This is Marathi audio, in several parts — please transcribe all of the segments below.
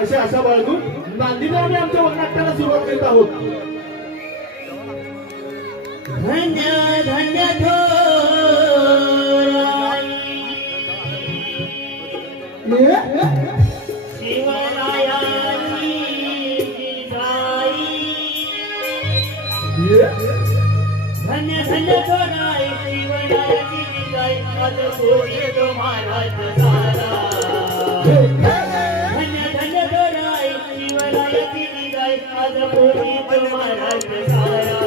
अशा आशा बाळगून नांदीने आम्ही आमच्या वननाट्याला सुरुवात करीत आहोत. धन्य धन्य थोराई शिवरायाची जाई. धन्य धन्य थोराई शिवरायाची जाई. आज बोली तो महाराज सारा. धन्य धन्य थोराई शिवरायाची जाई. आज बोली तो महाराज सारा.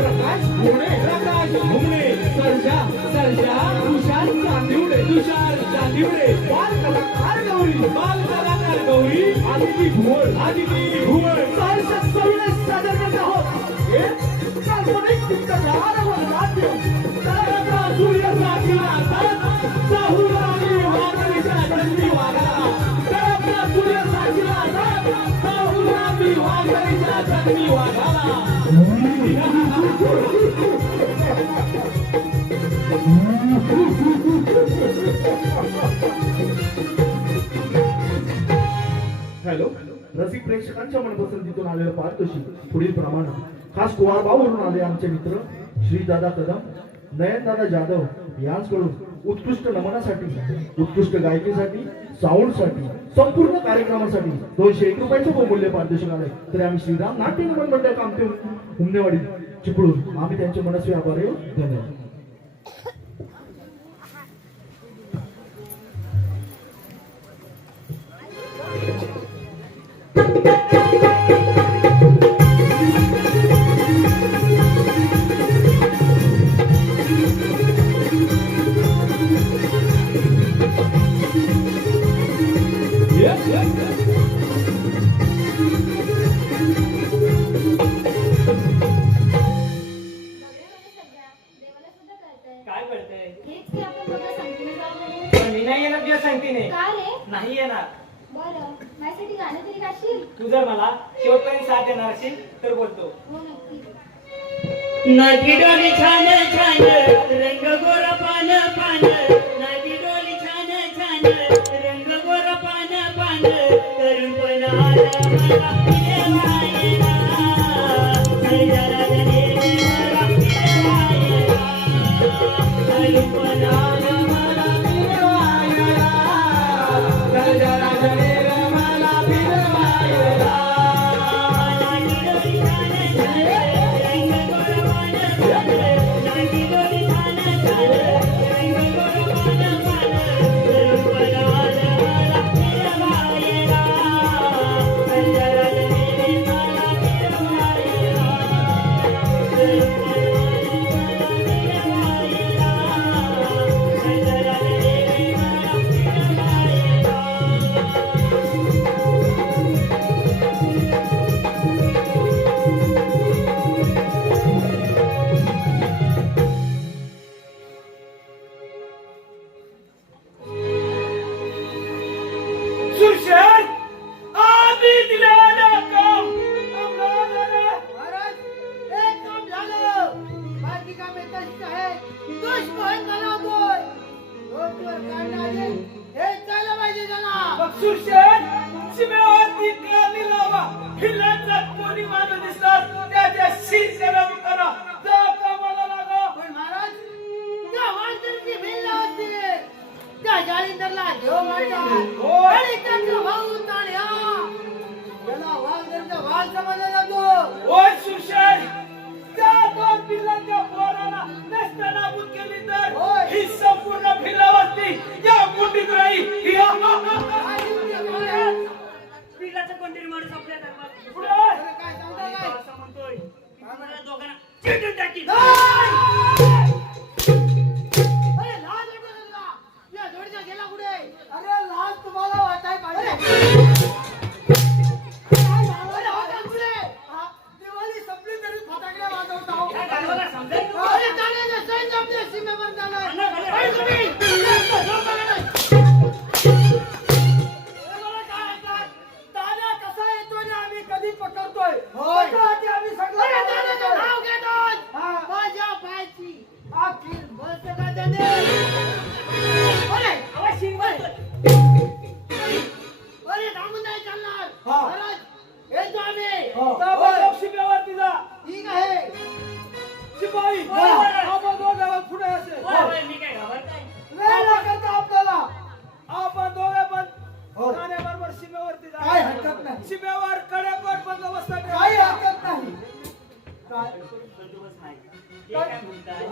प्रकाश घुमणे प्रकाश घुमणे सर्जा तुषार चांदिवडे बाल कलाकार गौरी आदिती भुवळ सहर्ष सविनय सादर करत आहोत एक काल्पनिक चित्रकार व नाट्य तळागाळा सूर्य साक्षीला साहुराणी वाघरीच्या जन्मी वाघाला तळागाळा सूर्य साक्षीला साहुराणी वाघरीच्या जन्मी वाघाला हॅलो रसिक प्रेक्षकांच्या मनपसंतीतून आलेलं पारितोषिक पुढील प्रमाणे खास कुवारबावरून आले आमचे मित्र श्री दादा कदम नयनदादा जाधव यांच्याकडून उत्कृष्ट नमनासाठी उत्कृष्ट गायकीसाठी साऊंडसाठी संपूर्ण कार्यक्रमासाठी 201 रुपयाचं बहुमूल्य पारितोषिक आले तर आम्ही श्रीराम नाट्य निगम मंडळ कामते उमनेवाडी चिपळूण आम्ही त्यांचे मनस्वी आभारी आहोत. धन्यवाद. काय कळतंय? हेच की आपण दोघं सांगतील जाऊ म्हणून. मी नाही येणार तुझ्या सांगतीने. का रे? नाही येणार. बरं, माझ्यासाठी गाणं तरी गाशील? तू जर मला शेवटपर्यंत साथ देणार असेल तर बोलतो. हो नक्की. नाची डोली छान छान रंग गोर पान पान नाची डोली छान छान रंग गोर पान पान करुणपण आला मला फिरवायला जरा रे मला फिरवायला करुणपण आला मला फिरवायला जरा रे मला फिरवायला नाची डोली छान छान रंग गोर पान पान नाची डोली छान छान रंग गोर पान पान करुणपण आला मला फिरवायला जरा रे मला फिरवायला सुरशेर आम्ही दिलेलं काम महाराज एक काम झालं बाकी काम तशीच आहे तोच मोहन बनवतोय रोडवर काढणं आले हे चाललं पाहिजे त्यांना सुरशेर शिमेवरती क्रांती लावा हिल्लाचा कोणी माणूस दिसतात त्याच्या शिरसेवा करा जा कामाला लागा. पण महाराज त्या माणसाची भिल्ल असते त्या जाळींदरला देव मारतात आणि त्याचा भाऊ ताण्या त्याला वाघनरचा वाघ समजला जातो. ओय सुरशेर त्या दोन पिल्लांच्या पोराला नसतानाबूत केली तर होय. ही संपूर्ण भिल्लावस्ती या गुंडीत राही. काय युक्ती महाराज? पिल्लाचा कोणतरी माणूस आपल्या दरबारात पुढे त्याला काय सांगता काय? असं म्हणतोय आम्हाला दोघांना चिटून टाकी. अरे लाज वाटत तुला या जोडीचा गेला कुठे? अरे लाज तुम्हाला वाटाय पाहिजे. अरे होता कुठे? दिवाळी संपली तरी फटाकडे वाजवत आहोत. या गाढवाला समजेल का? अरे ताण्याचं सैन्य आपल्या सीमेवर झालंय. अरे तुम्ही ताण्या कसा येतोय आणि आम्ही कधी पकडतोय त्याच्याआधी आम्ही सगळं अरे ताण्याचं नाव घेतोय माझ्या पायाची आखीर मस्त का त्याने अरे आवाज शिंगवतोय. अरे थांबून नाही चालणार महाराज येतो आम्ही ताबडतोब शिमेवरती जा. ठीक आहे शिपाई आपण दोघं पुढे असेल मी काय घाबरताय? वेळ न करता आपल्याला आपण दोघे पण ठाण्याबरोबर सीमेवरती जा. काय हरकत नाही. सीमेवर कडेकोट बंदोबस्त ठेवा. काही हरकत नाही काय बंदोबस्त नाही. हे काय म्हणताय?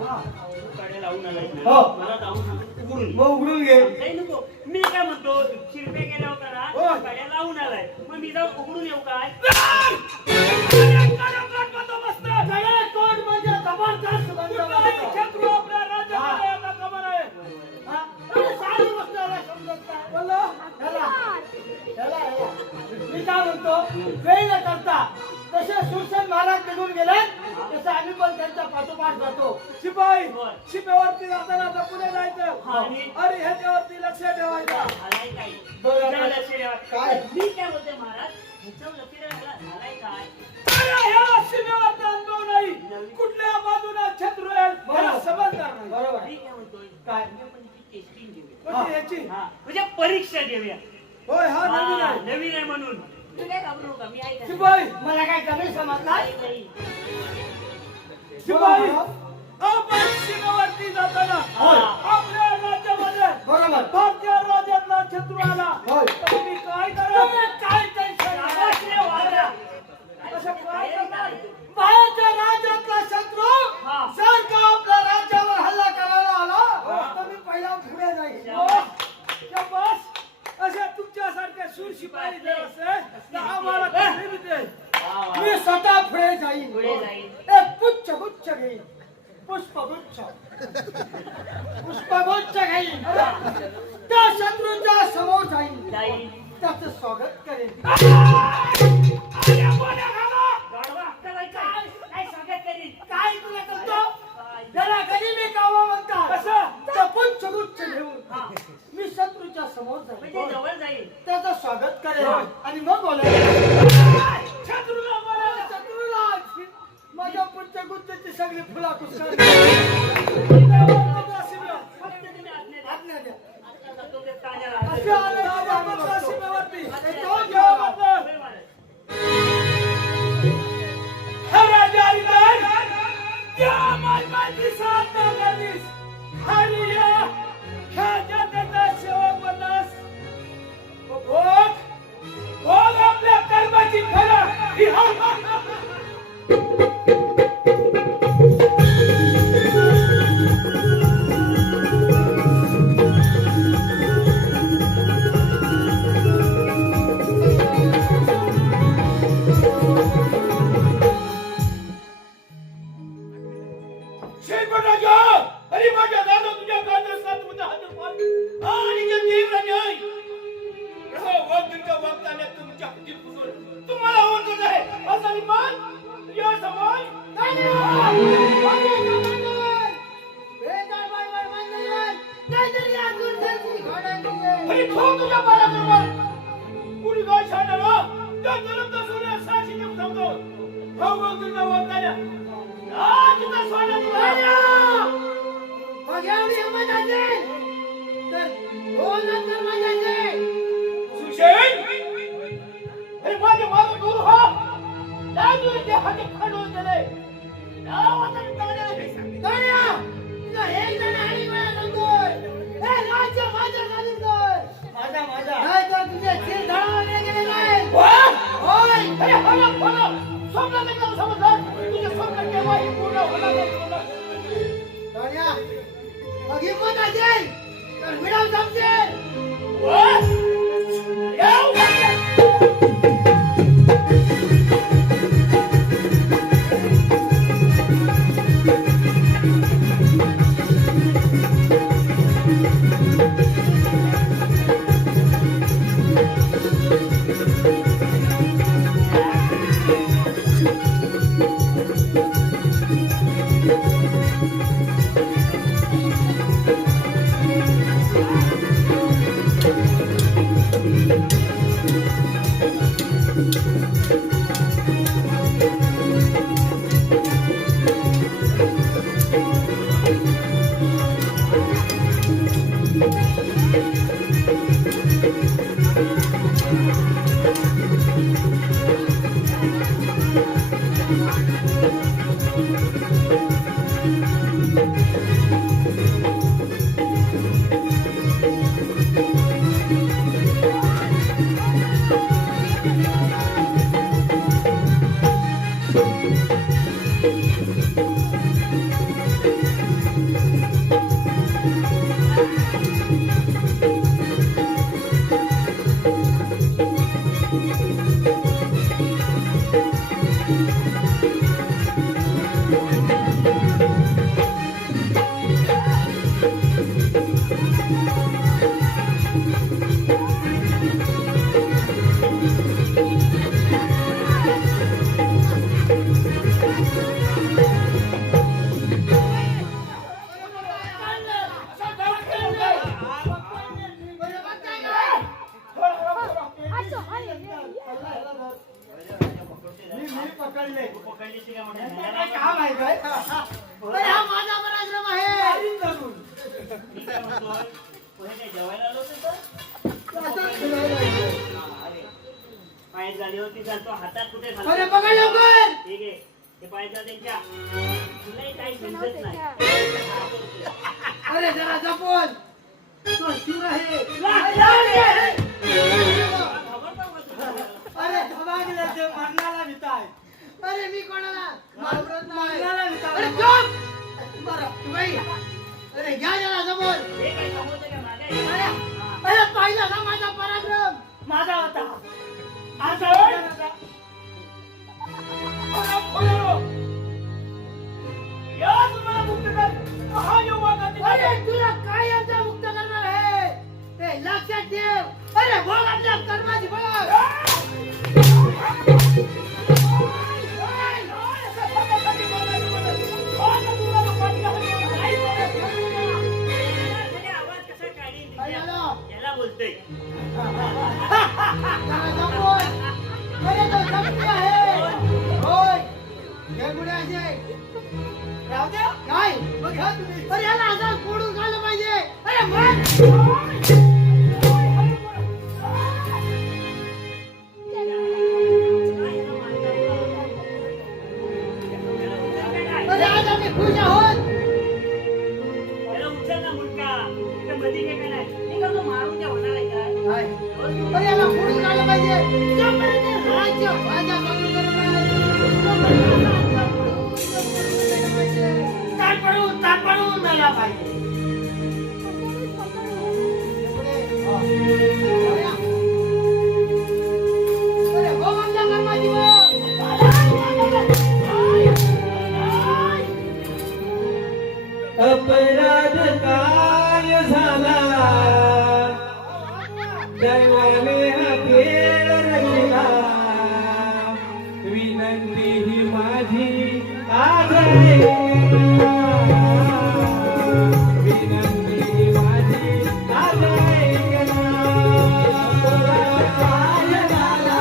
कडे लावून आलाय. हो. मला जाऊन सांग, उघडून. मग उघडून घे नाही नको. मी काय म्हणतो शिरपे गेल्यावर करा कड्या लावून आलाय मग मी जाऊन उघडून येऊ काय? कडेकोट बंदोबस्त. कडेकोट म्हणजे जबान जबरदस्त सुगंध कुठलाही वाटतो. शत्रू आपल्या राज्यामध्ये हा. येता कामा नये. हा? अरे सारी गोष्ट याला समजत नाही. बोललो? मी काय म्हणतो वेळ न करता जसे सुरसेन महाराज निघून गेले तसं आम्ही पण त्यांच्या पाठोपाठ जातो. शिपाई शिपेवरती जाताना पुढे जायचं आणि? अरे ह्याच्यावरती लक्ष ठेवायचं. झालाय काय? बरं. तुझ्या लक्ष ठेवा. काय? मी काय बोलते महाराज ह्याच्यावर लक्ष ठेवायला झालाय काय? अरे ह्या सीमेवरचा अनुभव नाही कुठल्या बाजूला शत्रू आहे ह्याला समजणार नाही. बरोबर मी काय म्हणतोय काय? आपण याची टेस्टिंग घेऊया. कोणती ह्याची हा म्हणजे परीक्षा घेऊया. होय हा नवीन हा, आहे. नवीन आहे म्हणून तू काय घाबरू नका मी आहे का? शिपाई मला काय कमी समजला नाही. शिपाई आपण सीमेवरती जाताना होय. आपल्या राज्यामध्ये बरोबर भारतीय राज्यातला शत्रू आला होय. तर तुम्ही काय तुम्ही करा काय टेन्शन शाबास रे वाजा. असं काय करणार? बाहेरच्या राज्यातला शत्रू हा. जर का आपल्या राज्यावर हल्ला करायला आला तर मी पहिला पुढे जाईल. शाबास. अशा तुमच्यासारख्या शूर शिपाई जर असेल तर आम्हाला कसली भीती आहे? मी स्वतः पुढे जाईल. पुढे जाईल. एक पुष्पगुच्छ घेईल. पुष्पगुच्छ घेईल. त्या शत्रूच्या समोर जाईल. जाईल. त्याचं स्वागत करेन. अरे बोल्या घाला. गाढवा अक्कल आहे काय? काय स्वागत करीन? काय तुला करतो काय? त्याला कधी मी कावा म्हणतात कसं? त्या पुष्पगुच्छ घेऊन हा. मी शत्रूच्या समोर म्हणजे जाईल. जवळ जाईल. त्याचं स्वागत करेन आणि मग बोलायला शत्रूला बोला. शत्रूला माझ्या पुढच्या गुच्छाची सगळी फुला कुसकार फक्त तुम्ही आज्ञा द्या. आज्ञा द्या. आता जातो ते ताण्याला. असं आलं की आम्ही बघतो. सीमेवरती आता जाऊ घ्या. होय महाराज. खरा जारीदार त्या मालमाची साथ लागलीस आणि या ह्या जगाचा सेवक बनलास. भोग भोग आपल्या कर्माची खरा ही शेरपटाच्या अरे माझ्या दादा तुझ्या कांद्रसात तुझ्या हातात पाल आणि जे तीव्र न्याय हो वक्तीच्या वक्ताने तुमच्या हाती पुसून तुम्हाला ओळखत आहे असा निमान या समाज अरे ठो तुझ्या पराक्रमात कुणी काय छाडला त्या जलमता सूर्या साक्षी देऊन सांगतो हो वक्तीच्या वक्ताने तिथं सोन्यात सुशेन हे माझे मागे दूर हो लाजू ते हाती खडून दिले नाव आता माझा नाही तर तुझे चिर धडावले गेले नाही. होय अरे हला फला स्वप्न देखील समजलं तुझे स्वप्न केव्हा ही पूर्ण होणार नाही. धन्या, मग हिंमत असेल तर विडाव जमसेल. ह्याला धर. मी पकडले. तू पकडलीस का काय म्हणून काम आहे काय? अरे हा माझा पराक्रम आहे. मी काय म्हणतोय पुढे काय जेवायला आलो होतो तर आता फिरायला येतोय. अरे पाय झाली होती चालतो हातात कुठे घालतो? अरे पकड लवकर. ठीक आहे ते पाय जा त्यांच्या तुलाही काही समजत नाही अरे जरा जपून. तो शूर आहे. अरे धमागले ते मरणाला भिताय. अरे मी कोणाला मारत नाही. मरणाला भिताय. अरे चुप. बरं तुम्ही अरे घ्या जरा जपून. हे काय समजतं का मागे अरे अरे पाहिलं ना माझा पराक्रम. माझा होता. आता होता. या तुम्हाला मुक्त कर हा युवा अरे तुला काय यांचा मुक्त करणार आहे ते लक्षात ठेव. अरे भोग आपल्या कर्माची बघ. आवाज कसा काढीन काय झालं? याला बोलतोय जरा जपून. अरे तो जप्ती आहे. होय हे गुन्हे असे राहू द्या. काय मग घ्या तुम्ही. अरे याला असं फोडून काढलं पाहिजे. अरे मग अरे आज आम्ही खुश आहोत. त्याला उचल ना मुलगा इथं मध्ये काय काय नाही मी का तो मारून द्या होणार आहे काय काय? अरे याला फोडून काढलं पाहिजे. जोपर्यंत राज्य माझ्या करून करत नाही, तोपर्यंत राज्य फोडून गेलं पाहिजे. ताटपडून मेला पाहिजे. अरे हो आमच्या कर्माची बघ. अपराध काय झाला दैवाने हा खेळ रचला विनंती ही माझी आज ऐका. विनंती ही माझी आज ऐका. अपराध काय झाला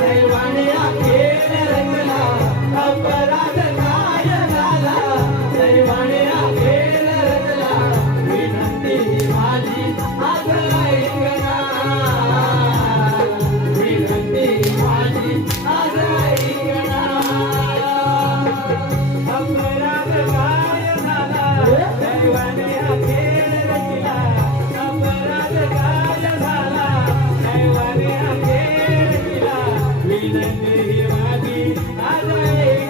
दैवाने हा खेळ रचला. अपराध काय झाला दैवाने हा खेळ रचला. विनंती ही माझी आज ऐका. विनंती ही माझी आज ऐका. अपराध काय झाला दैवाने हा खेळ रचला. अपराध काय झाला दैवाने हा खेळ रचला. विनंती ही माझी आज ऐका.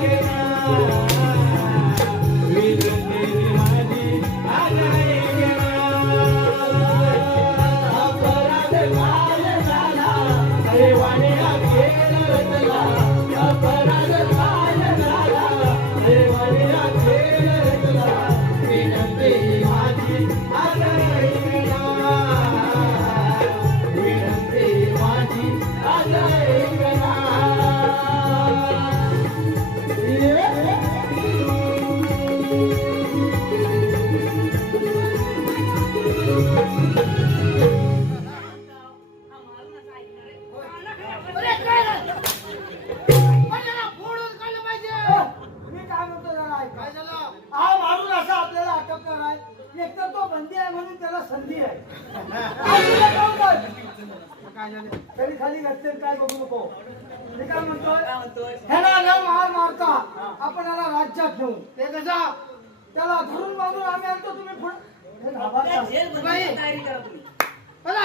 विनंती ही माझी आज ऐका. अपराध काय झाला दैवाने हा खेळ रचला. अपराध काय झाला दैवाने हा खेळ रचला. विनंती ही माझी आज ऐका. विनंती ही माझी आज ऐका. हा मारून असं ऐकणार आहे अरे काय झालं? अरे याला फोडून काढलं पाहिजे. मी काय म्हणतो जरा ऐक. काय झालं? हा मारून असा आपल्याला अटकणार आहे. एकतर तो बंदी आहे म्हणून त्याला संधी आहे. आपल्याला जाऊ दे. काय झालं? तरी खाली घटते काय बघू नको. मी काय म्हणतोय काय म्हणतोय ह्याला न मार मारता आपण याला राज्यात घेऊ. ते कसं त्याला धरून बांधून आम्ही आणतो तुम्ही पुढे त्या जेलमध्ये तयारी करा तुम्ही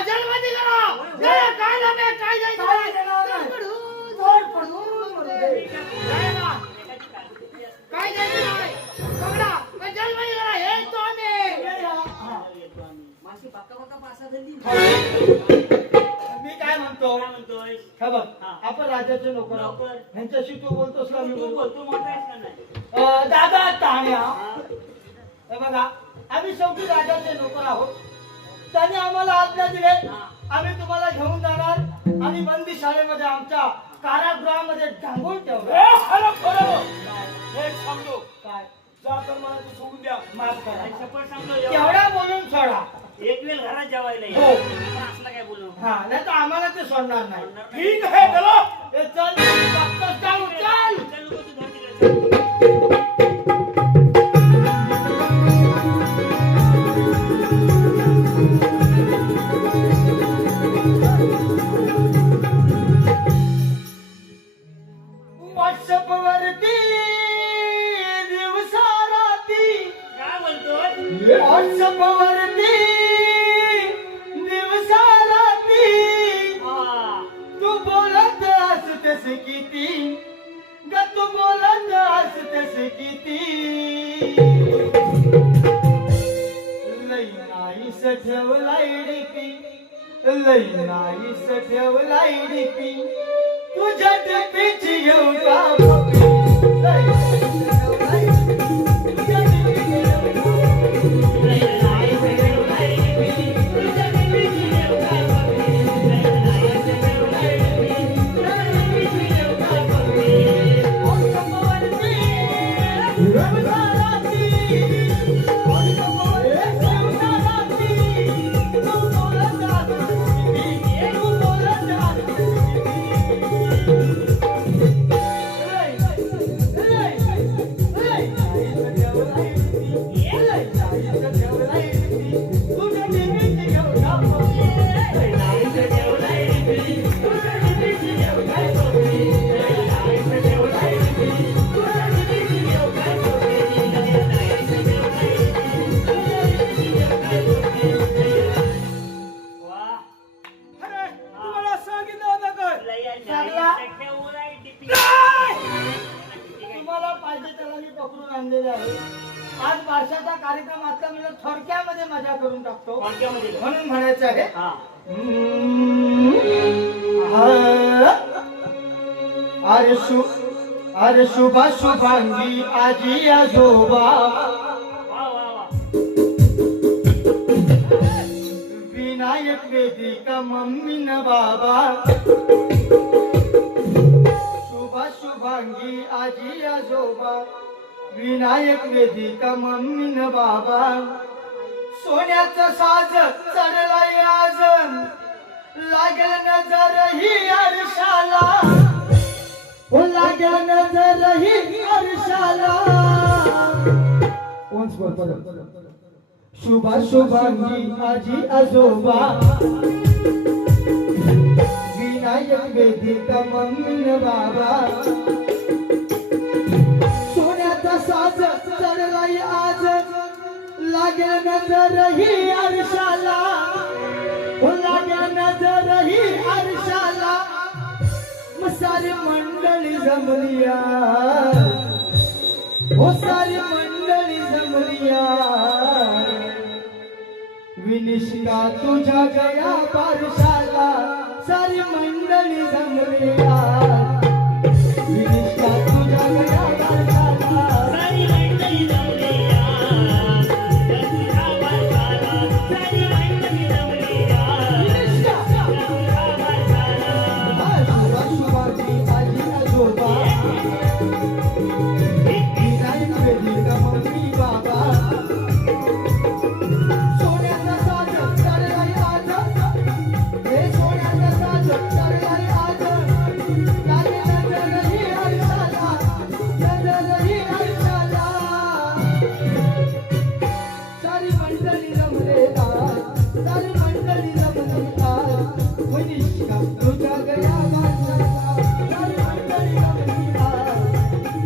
जेलमध्ये करा. जरा काय झालं काय जायचं काय देणार नाही. जोड पडून मरते. काय ना? एखादी कागदी असते काय द्यायचं नाही. पकडा. पण जेलमध्ये करा. हे तो आम्ही. येतो आम्ही माशी बाका बाका पासा धरली मी काय म्हणतो काय म्हणतोय हे बघ हा. आपण राज्याचे नोकर आहोत. नोकर. ह्यांच्याशी तू बोलतोस का मी तू बोलतो? बोल तू मोठा आहेस का नाही दादा ताण्या हा? हे बघा आम्ही शेवटी राजाचे नोकर आहोत. त्यांनी आम्हाला आज्ञा दिले. हा. आम्ही तुम्हाला घेऊन जाणार आणि बंदी शाळेमध्ये आमच्या कारागृहामध्ये टांगून ठेवलं. एक सांगतो काय जा तर मला ते सोडून द्या माफ करा. आई शपथ सांगतो एवढं. तेवढा बोलून सोडा. एक वेळ घरात जेवायला ये. हो. पण असला काय बोलू नको. हा नाही तर आम्हाला ते सोडणार नाही ठीक आहे चलो ए, चल डॉक्टर जाऊ चल चल नको तू धर तिकडे, चल. व्हॉट्सअप वरती दिवसा राती काय बोलतोय? व्हॉट्सअप वरती दिवसा राती हा. तू बोलत असतेस किती ग तू बोलत असतेस किती लई नाहीस ठेवलाय डीपी लई नाहीस ठेवलाय डीपी तुझ्या डीपीची घेऊ का कॉपी? लई नाहीस ठेवलाय DP, तुझ्या डीपीची घेऊ का कॉपी? वा. अरे तुम्हाला सांगितलं होतं काय लई आहे, चांगला. नाही, ठेवू नाही, टिपी. तुम्हाला पाहिजे त्याला मी पकडून आणलेले आहे आज भाषाचा कार्यक्रम आता मी थोडक्यामध्ये मजा करून टाकतो कोणत्यामध्ये? म्हणून म्हणायचं आहे हा. अरे शुभा शुभांगी आजी आजोबा वा वा वा. विनायक वेदिका मम्मी न बाबा शुभा शुभांगी आजी आजोबा विनायक वेदिका मम्मी न बाबा सोन्याचं साज चढलाय आज लागेल नजर ही आरशाला हो लागेल नजर ही आरशाला शुभा शुभांगी आजी आजोबा विनायक वेदिका मम्मी न बाबा सोन्याचा साज चढलाय आज लागेल नजर ही आरशाला हो लागेल नजर ही आरशाला मग सारी मंडळी जमलिया हो सारी मंडळी जमलिया विनिष्का तुझ्या गया बारशाला सारी मंडळी जमलिया विनिष्का तुझ्या गया बारशाला सारी मंडळी जमली या. गंगा बरसाला. सारी मंडळी जमली या. गंगा बरसाला. शुभा शुभांगी आजी आजोबा विनायक वेदिका मम्मी बाबा सोन्याचा साज चढलाय आज हे सोन्याचा साज चढलाय आज लागे नजर ही आरशाला नजर ही आरशाला सारी मंडळी जमले आज सारी मंडळी जमले आज मनीषा तुझ्या गया बारशाला सारी मंडळी जमली आज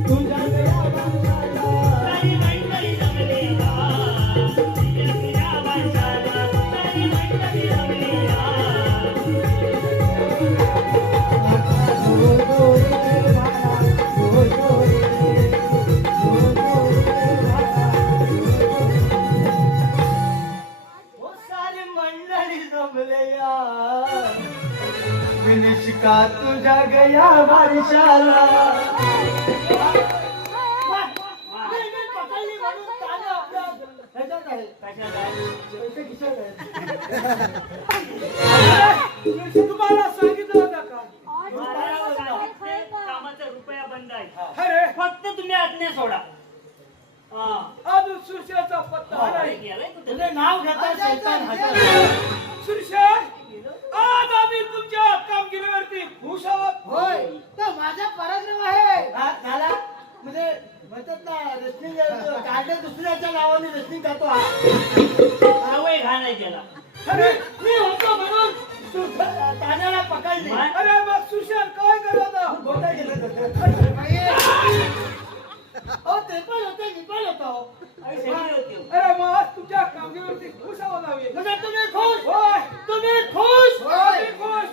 तुझ्या गया बारशाला सारी मंडळी जमली या. गंगा बरसाला. सारी मंडळी जमली या. हो सारी मंडळी जमले या विनिष्का तुझ्या गया बारशाला ह्याच्यात आहे कशात आहे? पैसे खिशात आहेत. तुम्हाला सांगितलं होतं का मला सांगितले, कामाचा रुपया बंद आहे. अरे फक्त तुम्ही आज्ञा सोडा. हा. अजून सुरशाचा पत्ता नाही. गेलाय कुठे? तुझे नाव घेता शैतान हातात. सुरशा, आज आम्ही तुमच्या कामगिरीवरती खुश आहोत. होय तर माझा पराक्रम आहे झाला म्हणजे म्हणतात ना रेसलिंग काढले दुसऱ्याच्या नावाने रेसलिंग करतो हा. सवय घाण आहे त्याला. अरे मी होतो म्हणून तू तान्याला पकडली. अरे मग सुशांत काय करत होता? बोलता गेलं तसं. हो ते पण होते मी पण होतो. आम्ही सगळे होतो. अरे मग आज तुमच्या कामगिरीवरती खुश आहोत आम्ही. म्हणजे तुम्ही खुश होय. तुम्ही खुश आम्ही खुश.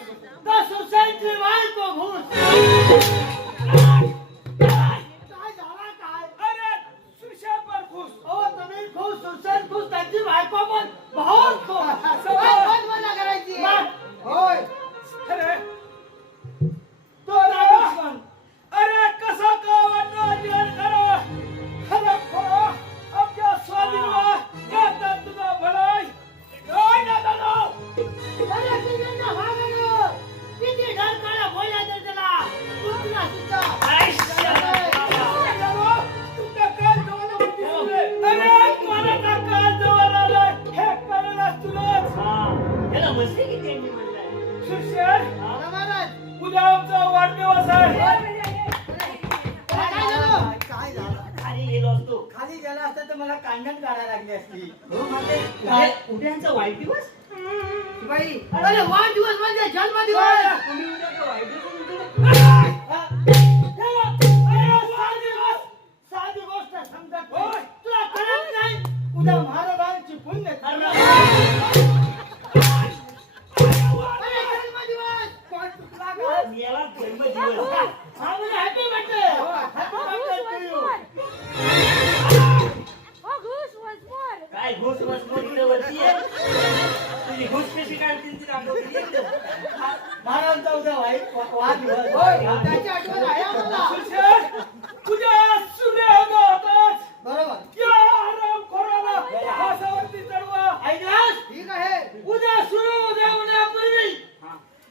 द सोसायटी वाईको खुश. काय झाला काय अरे सुशांत पण खुश. हो तुम्ही खुश सुशांत खुश त्यांची बायको पण बहुत खुश. बहुत मजा करायची होय अरे तो दुश्मन अरे कसा का वाटणार जीवन करा. अरे खरा आमच्या स्वाधीनवा याचा तुझा भलाई. जय दादा. अरे तुझ्या भागानं किती ढळकाळा बोलायचं त्याला तुला सुद्धा काय शाबास. तुमच्या काय जवळ अरे कोणाचा काय जवळ आलाय हे कळलं तुलाच. हा, त्याला मस्ती किती आहे मी म्हणलाय. सुशांत, बोला महाराज उद्या आमचा वाढदिवस आहे. काय झालं काय झालं खाली गेलो असतो. खाली गेला असता तर मला कांडण काढायला लागली असती हो म्हणजे उद्यांचा वाढदिवस. बाई अरे वाढदिवस म्हणजे जन्मदिवस तुम्ही उद्याचा वाढदिवस म्हणतो. साधी गोष्ट समजत होय. नाही. तुला कळत नाही उद्या महाराजांची पुण्य अरे जन्मदिवस कोण चुकला का? याला जन्मदिवस. हा म्हणजे happy birthday happy birthday to you काय घुस बसमोर इकडे वरती आहे. तुझी घुस कशी काढतील ती दाखवते. महाराजांचा उद्या वाढदिवस होय त्याची आठवण आहे आम्हाला सुशांत, उद्या सूर्य उगवताच बरोबर या हरामखोराला फासावरती चढवा. ऐकलास ठीक आहे उद्या सुरू उद्या उद्यापूर्वी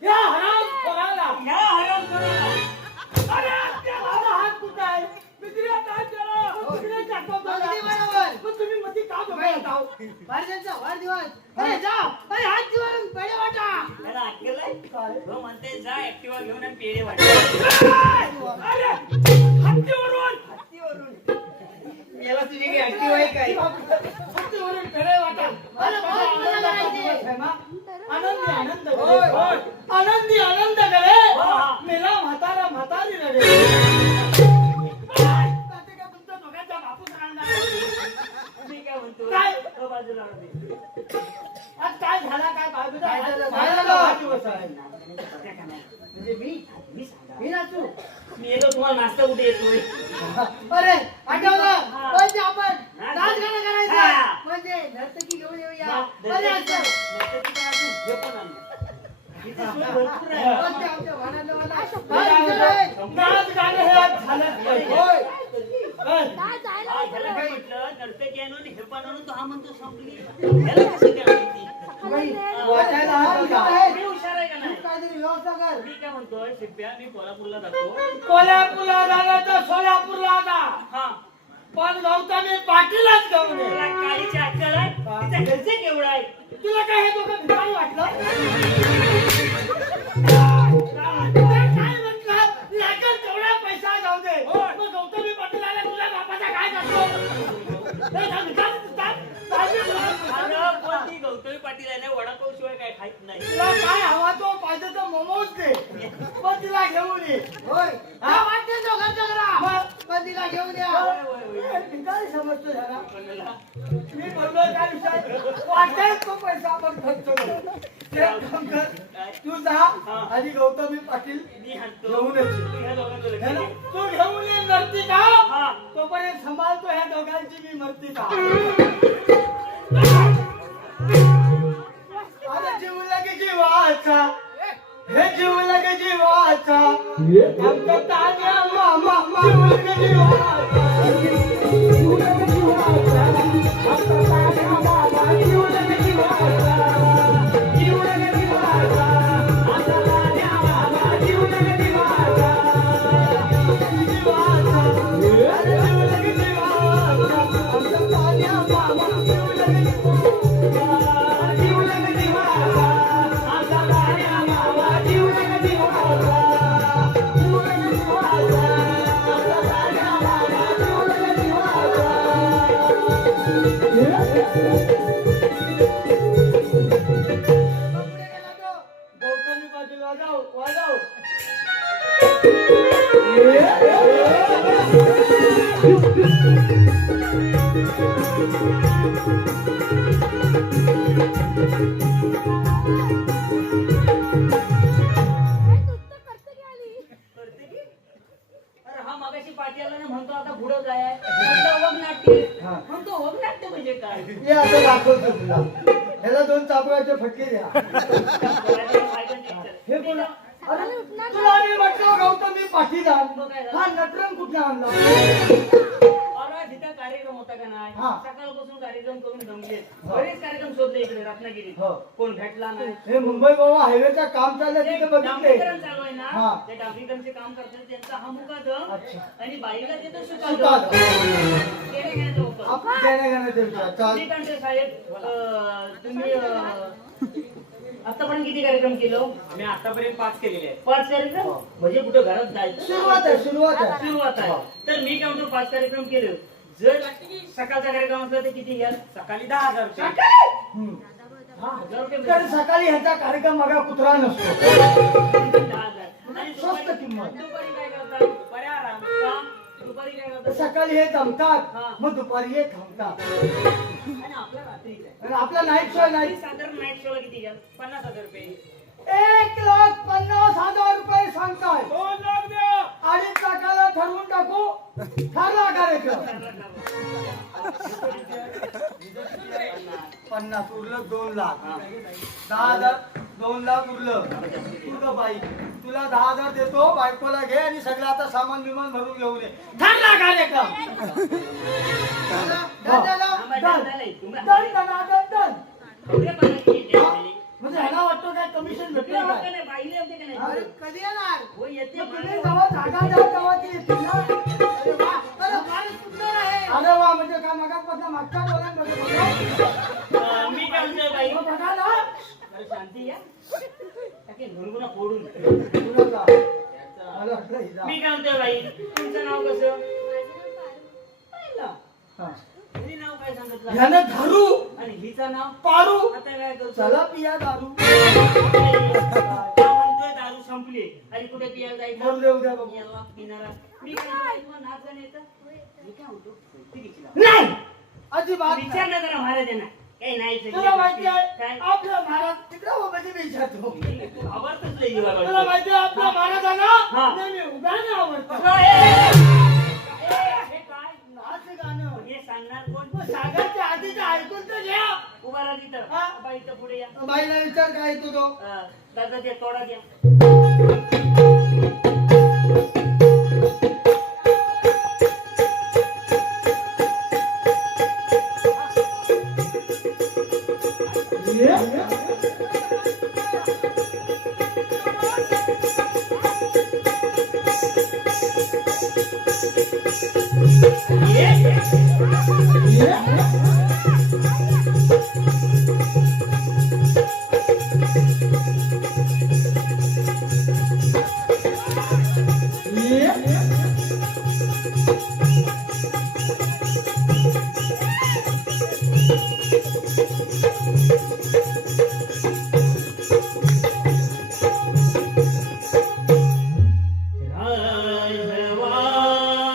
या हराम खोराला ह्या हरामखोराला. अरे त्याला माझा हात कुठं आहे मित्रात हात करा. तिकडे टाकतो मग तुम्ही मध्ये का बघा महाराजांचा वाढदिवस अरे जा अरे हात जीवन पेढे वाटा त्याला अक्कल आहे? तो म्हणते जा ऍक्टिवा घेऊन आणि पेढे वाट. अरे हत्तीवरून याला तुझी काही ऍक्टिवा आहे काय? हत्तीवरून पेढे वाटा अरे बहुत मजा करायची आनंदी आनंद होय, होय. आनंदी आनंद करे हा. मेला म्हातारा म्हातारी रडे का तुमचा दोघांचा बापूस राहणार मी काय म्हणतो काय? तो बाजूला राहू दे. आज काय झाला काय बाजूचा काय झालं? महाराजांचा वाढदिवस आहे त्या का नाही? म्हणजे मी सांगा. मी नाचू मी येतो तुम्हाला नाश्ता कुठे येतोय. अरे आठवलं हा. म्हणजे आपण नाच नाच गाणं हा. करायचं म्हणजे नर्तकी घेऊन येऊया बरे असं हे पण आणलं. इथे सोय भरपूर आहे. म्हणजे आमच्या वाड्याला नाच गाणं हे आज झालं होय हा, ह्याला काय म्हटलं नर्तकी आणून हे पण आणून तो हा म्हणतो संपली. ह्याला कसं काय माहिती? वाटायला हात घाल. मी हुशार आहे का नाही? काहीतरी व्यवस्था कर मी काय म्हणतोय शिप्या मी कोल्हापूरला जातो. कोल्हापूरला झालं तर सोलापूरला जा हा, पण गौतमी पाटीलच घेऊन ये. तुला काळीची अक्कल आहे? तिचा घरचे केवढा आहे? तुला काय हे दोघं काय वाटलं काय म्हटलं लागेल तेवढा पैसा जाऊ दे मग गौतमी पाटील आला तुझ्या बापाचा काय करतो हे सांग, अगं, पण ती गौतमी पाटील आहे ना वडापाव शिवाय काय खात नाही. तुला काय हवा तो पाहिजे तर मोमोज दे पण तिला घेऊन ये होय हा वाटते तो घरचा करा पण तिला घेऊन या काय समजतो जरा मी बोललो काय विषय वाटेल तो पैसा आपण खर्च करू एक काम कर, तू जा आणि गौतमी पाटील मी हाणतो. घेऊन ये. तू ह्या दोघांचं लक्ष है ना? दे. तू घेऊन ये नर्तिका हा. तोपर्यंत सांभाळतो ह्या दोघांची मी नर्तिका अरे जीवला की जीवाचा हे जीवला की जीवाचा आमचा तान्या मामा जीवला की जीवाचा जीवला की जीवाचा आमचा तान्या मामा जीवला की जीवाचा जीवला की जीवाचा आमचा तान्या मामा जीवला की जीवाचा जीवाचा अरे जीवला की जीवाचा आमचा तान्या करते की? अरे हा मागाशी पाटीला ना म्हणतो आता पुढं काय आहे? म्हटलं वगनाट्य. हा. म्हणतो वगनाट्य म्हणजे काय? हे आता दाखवतो तुला ह्याला 2 चापळाचे फटके द्या हे कोण अरे तुला मी म्हटलं गौतमी पाटील हा नटरंग कुठला आणला अरे तिथं कार्यक्रम होता का नाही? हा. सकाळपासून कार्यक्रम करून दमले. बरेच कार्यक्रम शोधले इकडे रत्नागिरीत. हो. कोण भेटला नाही. हे मुंबई गोवा हायवेचं काम चाललं ते तिथे बघितले डांबरीकरण चालू आहे हा. ना, ते डांबरीकरणचे काम करतात त्यांचा हा मुकादम अच्छा. आणि बाईला देतो सुकादम. सुकादम. केले घेण्याचं होतं. आपण देण्या घेण्याचा विचार चाल मी म्हणते साहेब तुम्ही आतापर्यंत किती कार्यक्रम केलं? आम्ही आतापर्यंत 5 केलेले आहेत. 5 कार्यक्रम म्हणजे कुठं घरात जायचं सुरुवात आहे सुरुवात आहे. तर मी काय म्हणतो 5 कार्यक्रम केले. जर सकाळचा कार्यक्रम असला तर किती घ्याल? सकाळी 10,000 रुपये. हम्म. 10,000 रुपये तर सकाळी ह्याचा कार्यक्रम बघा कुत्रा नसतो 10,000. आणि स्वस्त किंमत. दुपारी काय करतात? बरे आराम. का? दुपारी काय करतात? सकाळी हे जमतात हा. मग दुपारी हे थांबतात आणि आपला रात्रीचा आहे. आणि आपला नाईट शो नाही तरी साधारण नाईट शोला किती घ्याल? 50,000 रुपये. 1,50,000 रुपये सांगताय 2 लाख द्या. अडीच लाखाला ठरवून टाकू ठरला कार्यक्रम 50 उरलं 2 लाख 10,000 2 लाख उरलं बाई तुला 10,000 देतो बायकोला घे आणि सगळं आता सामान बिमान भरून घेऊन ये ठरला कार्यक्रम म्हणजे ह्याला वाटतो काय कमिशन भेटलं काय अरे कधी येणार तुम्ही जेव्हा जागा द्या तेव्हा ती येतील ना अरे फार सुंदर आहे अरे वा म्हणजे काय मगापासून मागच्या डोळ्यांमध्ये बघा मी काय म्हणतोय बाई हो, बघा ना अरे शांती या टाके घुरगुना फोडून कुणाचा? मला वाटलं हिचा. मी काय म्हणतोय बाई तुमचं नाव कसं? हा. हिने नाव काय सांगितलं? ह्यानं धारू आणि हिचं नाव? पारू आता काय करतो? चला पिया दारू का म्हणतोय दारू संपली आणि कुठे पियाला जायचं? बोल देऊ द्या बघू याला पिणारा. मी काय म्हणतोय, तुम्हाला नाच गाणं येतं? मी काय म्हणतो फिकिरीची लाव. नाही अजिबात नाही. विचारलं जरा महाराजांना काही नाही तुला माहिती आहे काय आपला महाराज तिकडे उभे विचारतो तू आवडतच नाही युवा तुला बाई. माहिती आहे आपल्या हा. महाराजांना नेहमी उभ्याने आवडतं हे काय? नाच गाणं हे सांगणार कोण? मग सागरच्या आधीच ऐकून तर घ्या उभा राहा तिथं. हा. बाईचं पुढे या. बाईला विचार काय येतो तो दादा ते तोडा द्या.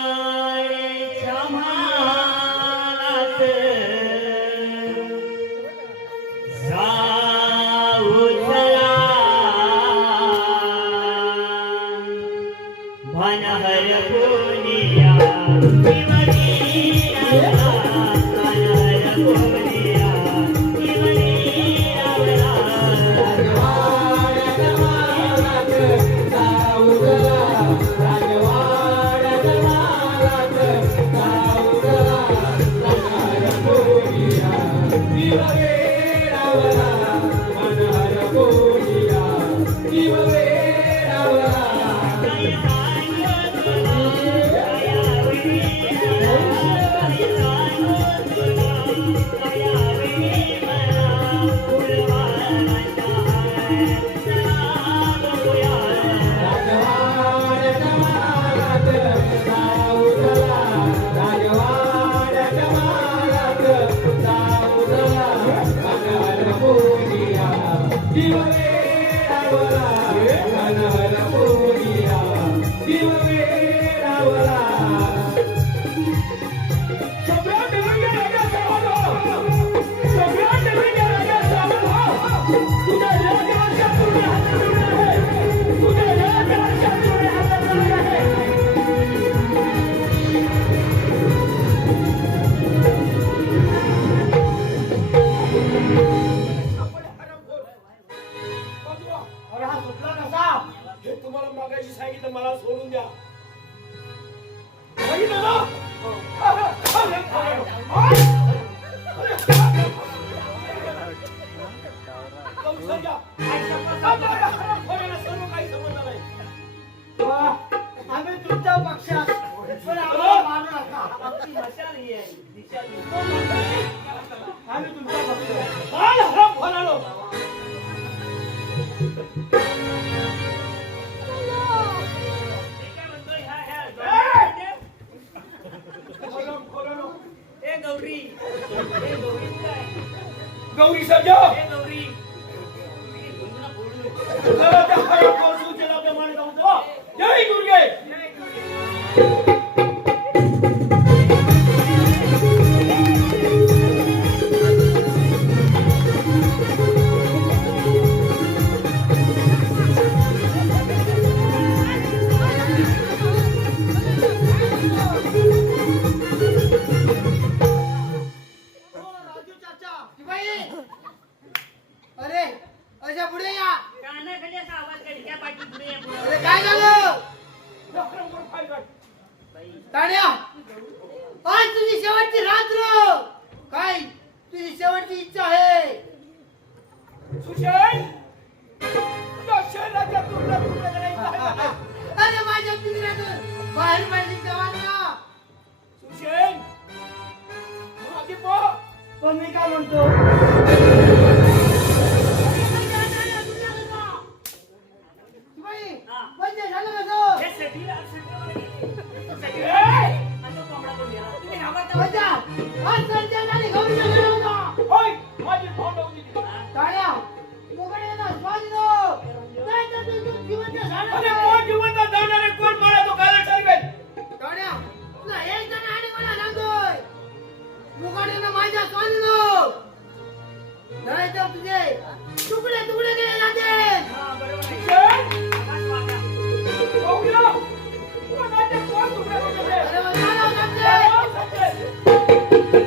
राजवाड्याच्या महालात राऊतला भनहर पुनिया बसून द्या बघितलं ना? अरे, कौशल घ्या. खोऱ्याला सर्व काही समजलं नाही. वा, आम्ही तुमच्या पक्षात पण आम्हाला मारू नका. आपली मशाल ही आहे दिशा ही. आम्ही तुमच्या पक्षात. काय हराम खोरालो? ते काय म्हणतोय ह्या हराम खोरालो. ए गौरी काय गौरी सजा ए गौरी गुंगणा फोडू जरा त्या हराम खोर सूचेला प्रमाणे जाऊन जा. जय दुर्गे. ओ, राजू चाचा. बाई. अरे अशा पुढे या. कानाखाली असा आवाज काढ क्या पाठी पुढे या पुढे अरे काय झालं डॉक्टर वर फाईल काढ. ताण्या आज तुझी शेवटची रात्र काय तुझी शेवटची इच्छा आहे सुशेन तुझ्या शहराच्या तुकडा तुकडा करायचा. अरे माझ्या पिंजऱ्यातून बाहेर पडली जवाना सुशेन मागे पहा. पण मी काय म्हणतो बाई, हा. म्हणजे झालं कसं हे सेटीला सेटी ए! आता कोंबडा कोण गेला तुम्ही घाबरता मजा आज संजय आणि गौरीचा गेला होता होय माझी भाव लावून दिली. ताण्या मुकडे ना स्वाधीन नाही तर तू जिवंत झाला अरे नाही. कोण जिवंत जाणारे कोण मला तो काय ठरवेल? ताण्या तुला एक जण आणि मला सांगतोय मुकाट्यानं माझ्या स्वाधीन नाही तर तुझे तुकडे तुकडे केले जाते हा बरोबर आहे सुशेन आकाश वागा बघूया कोणाचे कोण तुकडे तुकडे. अरे मग झालं संजय संजय.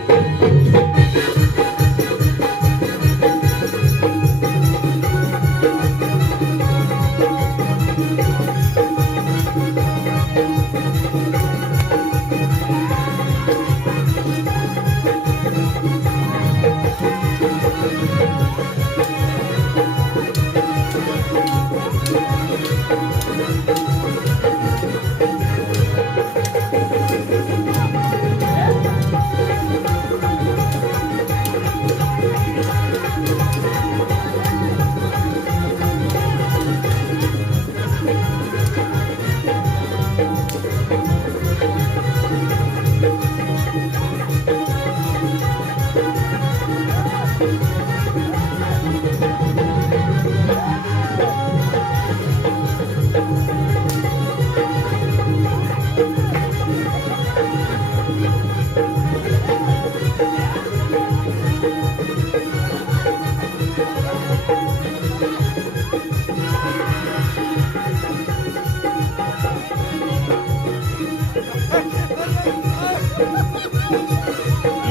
अरे